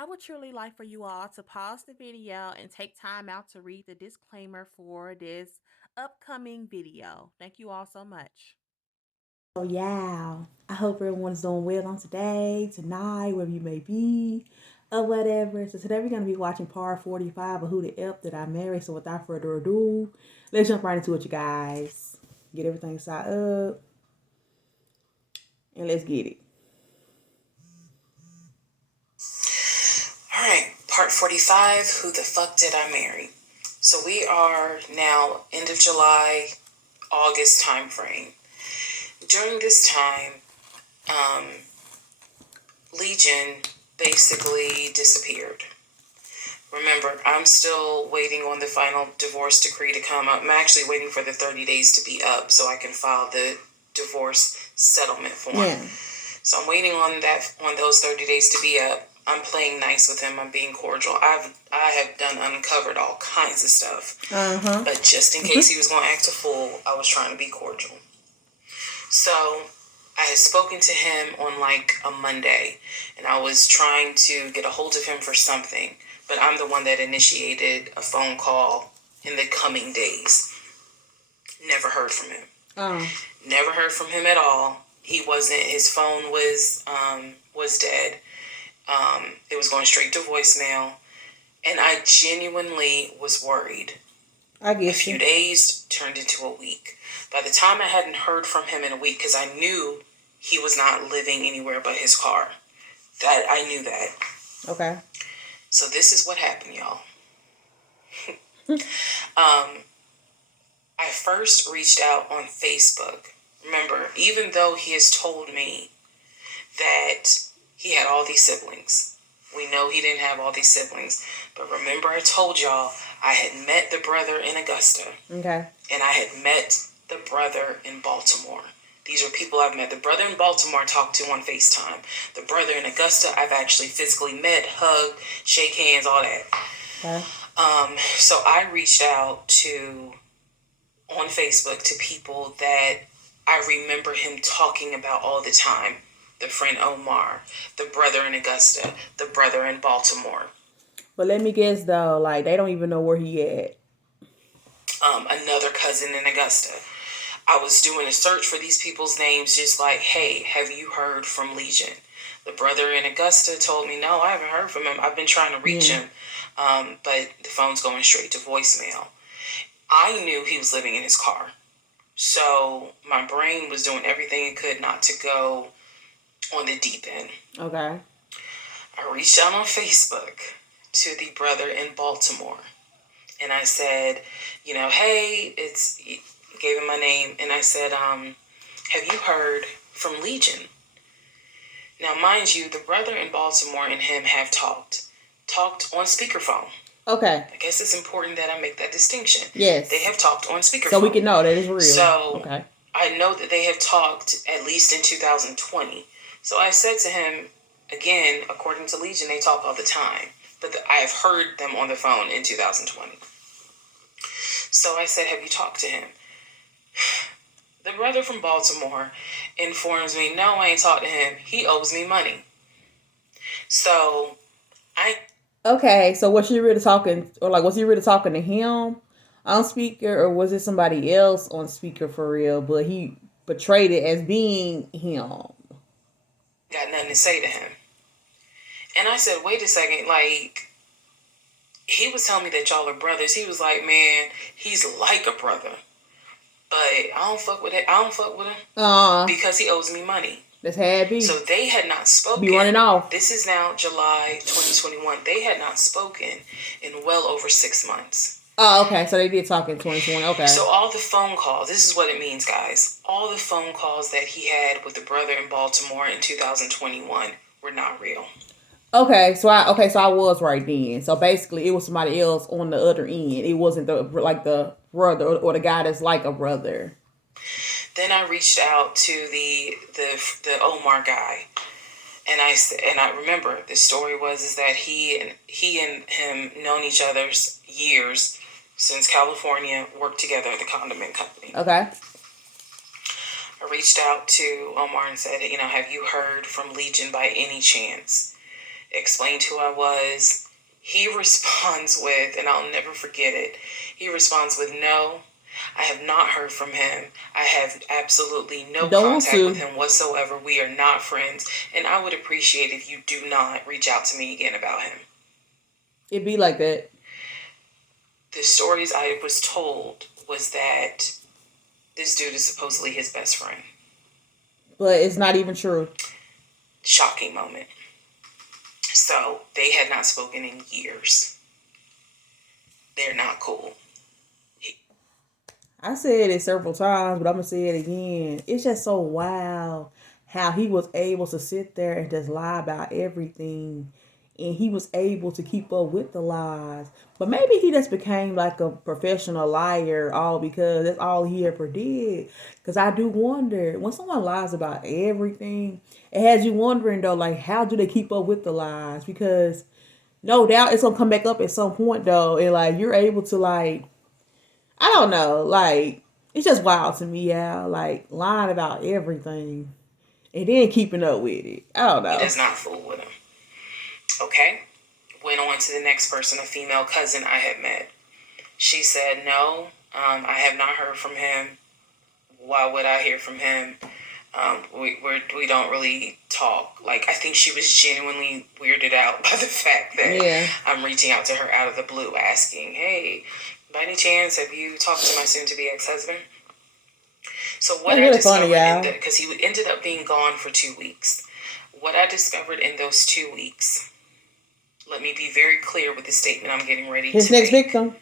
I would truly like for you all to pause the video and take time out to read the disclaimer for this upcoming video. Thank you all so much. So yeah, I hope everyone's doing well on today, tonight, wherever you may be, or whatever. So today we're gonna be watching part 45 of Who the F Did I Marry? So without further ado, let's jump right into it, you guys. Get everything set up, and let's get it. Alright, part 45, Who the Fuck Did I Marry? So we are now end of July, August time frame. During this time, Legion basically disappeared. Remember, I'm still waiting on the final divorce decree to come up. I'm actually waiting for the 30 days to be up so I can file the divorce settlement form. Yeah. So I'm waiting on those 30 days to be up. I'm playing nice with him. I'm being cordial. I have uncovered all kinds of stuff. But just in case he was going to act a fool, I was trying to be cordial. So I had spoken to him on like a Monday, and I was trying to get a hold of him for something. But I'm the one that initiated a phone call in the coming days. Never heard from him. Never heard from him at all. He wasn't. His phone was dead. It was going straight to voicemail, and I genuinely was worried. I guess a few days turned into a week. By the time I hadn't heard from him in a week, because I knew he was not living anywhere but his car. That I knew that. Okay. So this is what happened, y'all. I first reached out on Facebook. Remember, even though he has told me that he had all these siblings. We know he didn't have all these siblings. But remember I told y'all I had met the brother in Augusta. Okay. And I had met the brother in Baltimore. These are people I've met. The brother in Baltimore I talked to on FaceTime. The brother in Augusta I've actually physically met, hugged, shake hands, all that. Okay. So I reached out on Facebook to people that I remember him talking about all the time. The friend Omar, the brother in Augusta, the brother in Baltimore. But let me guess though, like they don't even know where he at. Another cousin in Augusta. I was doing a search for these people's names, just like, hey, have you heard from Legion? The brother in Augusta told me, no, I haven't heard from him. I've been trying to reach him, but the phone's going straight to voicemail. I knew he was living in his car. So my brain was doing everything it could not to go on the deep end. Okay. I reached out on Facebook to the brother in Baltimore. And I said, hey, gave him my name. And I said, have you heard from Legion? Now, mind you, the brother in Baltimore and him have talked on speakerphone. Okay. I guess it's important that I make that distinction. Yes. They have talked on speakerphone. So we can know that it's real. So okay. I know that they have talked at least in 2020. So I said to him, again, according to Legion, they talk all the time. But I have heard them on the phone in 2020. So I said, have you talked to him? The brother from Baltimore informs me, no, I ain't talked to him. He owes me money. So Okay, so was she really talking, or like was he really talking to him on speaker, or was it somebody else on speaker for real, but he portrayed it as being him? Got nothing to say to him. And I said, wait a second, like, he was telling me that y'all are brothers. He was like, man, he's like a brother. But I don't fuck with it. I don't fuck with him because he owes me money. That's happy. So they had not spoken. Be running off. This is now July 2021. They had not spoken in well over 6 months. Oh, okay. So they did talk in 2020. Okay. So all the phone calls, this is what it means, guys. All the phone calls that he had with the brother in Baltimore in 2021 were not real. Okay, so I was right then. So basically, it was somebody else on the other end. It wasn't the brother or the guy that's like a brother. Then I reached out to the Omar guy, and I remember the story was that he and him known each other's years since California, worked together at the condiment company. Okay. I reached out to Omar and said, have you heard from Legion by any chance? explained who I was. He responds with, and I'll never forget it, he responds with, no, I have not heard from him. I have absolutely no contact with him whatsoever. We are not friends. And I would appreciate if you do not reach out to me again about him. It'd be like that. The stories I was told was that this dude is supposedly his best friend. But it's not even true. Shocking moment. So they had not spoken in years. They're not cool. I said it several times, but I'm going to say it again. It's just so wild how he was able to sit there and just lie about everything. And he was able to keep up with the lies. But maybe he just became like a professional liar all because that's all he ever did. Because I do wonder, when someone lies about everything, it has you wondering though, like, how do they keep up with the lies? Because no doubt it's going to come back up at some point though. And like, you're able to like, I don't know, like, it's just wild to me, yeah. Like, lying about everything and then keeping up with it. I don't know. He does not fool with him. Okay. Went on to the next person, a female cousin I had met. She said, no, I have not heard from him. Why would I hear from him? We don't really talk. Like, I think she was genuinely weirded out by the fact that I'm reaching out to her out of the blue asking, hey, by any chance, have you talked to my soon-to-be ex-husband? So what I discovered, because he ended up being gone for 2 weeks. What I discovered in those 2 weeks, let me be very clear with the statement I'm getting ready to make. His next victim.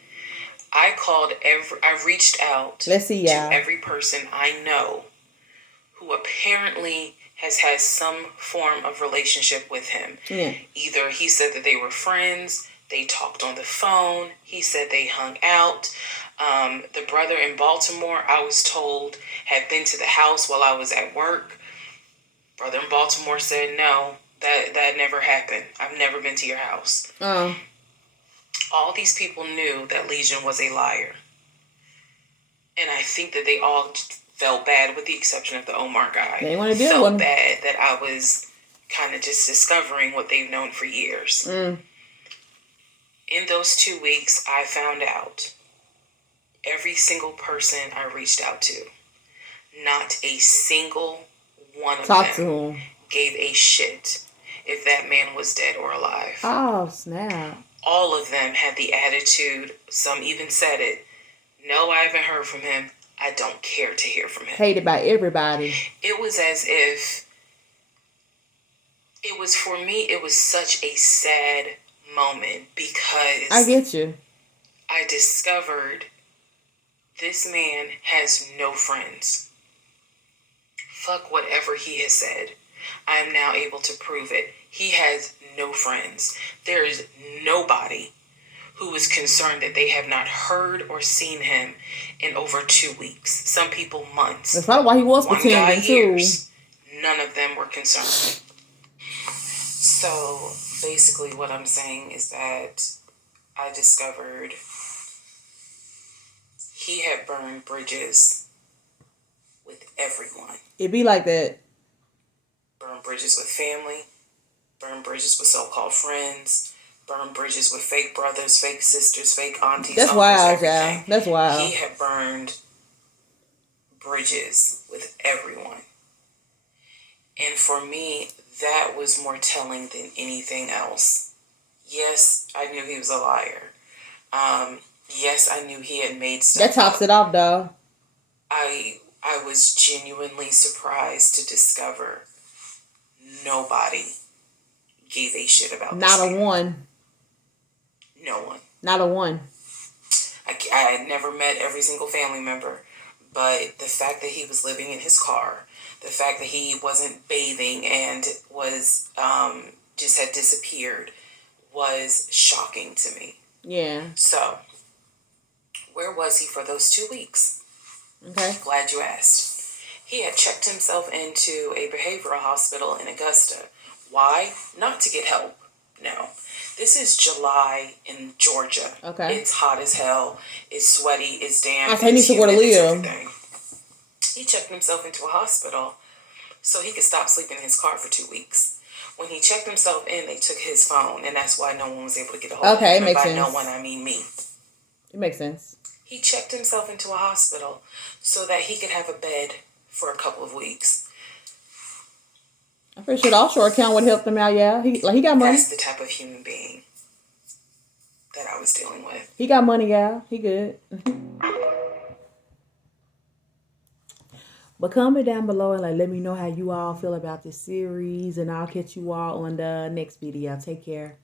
I reached out to every person I know who apparently has had some form of relationship with him. Yeah. Either he said that they were friends, they talked on the phone, he said they hung out. The brother in Baltimore, I was told, had been to the house while I was at work. Brother in Baltimore said, no, that never happened. I've never been to your house. All these people knew that Legion was a liar. And I think that they all felt bad, with the exception of the Omar guy. They want to deal felt with bad that I was kind of just discovering what they've known for years. In those 2 weeks, I found out every single person I reached out to, not a single one of them gave a shit if that man was dead or alive. Oh, snap. All of them had the attitude, some even said it, no, I haven't heard from him. I don't care to hear from him. Hated by everybody. It was as if, for me, it was such a sad moment because I get you. I discovered this man has no friends. Fuck whatever he has said. I am now able to prove it. He has no friends. There is nobody who is concerned that they have not heard or seen him in over 2 weeks. Some people months. That's probably why he was pretending too. Years. None of them were concerned. So basically what I'm saying is that I discovered he had burned bridges with everyone. It be like that. Burn bridges with family. Burn bridges with so-called friends. Burn bridges with fake brothers, fake sisters, fake aunties. That's wild, y'all. That's wild. He had burned bridges with everyone. And for me, that was more telling than anything else. Yes, I knew he was a liar. Yes, I knew he had made stuff That tops it off, dog. I was genuinely surprised to discover nobody gave a shit about this. Not a one. No one. Not a one. I had never met every single family member, but the fact that he was living in his car, the fact that he wasn't bathing and was just had disappeared was shocking to me. Yeah. So, where was he for those 2 weeks? Okay. Glad you asked. He had checked himself into a behavioral hospital in Augusta. Why? Not to get help. No. This is July in Georgia. Okay. It's hot as hell. It's sweaty. It's damp. Okay, he needs somewhere to live. He checked himself into a hospital so he could stop sleeping in his car for 2 weeks. When he checked himself in, they took his phone, and that's why no one was able to get a hold of him. Okay, it makes sense. sense. No one, I mean me. It makes sense. He checked himself into a hospital so that he could have a bed for a couple of weeks. I'm pretty sure the offshore account would help him out. Yeah, he got money. That's the type of human being that I was dealing with. He got money, y'all. He good. But comment down below and let me know how you all feel about this series, and I'll catch you all on the next video. Take care.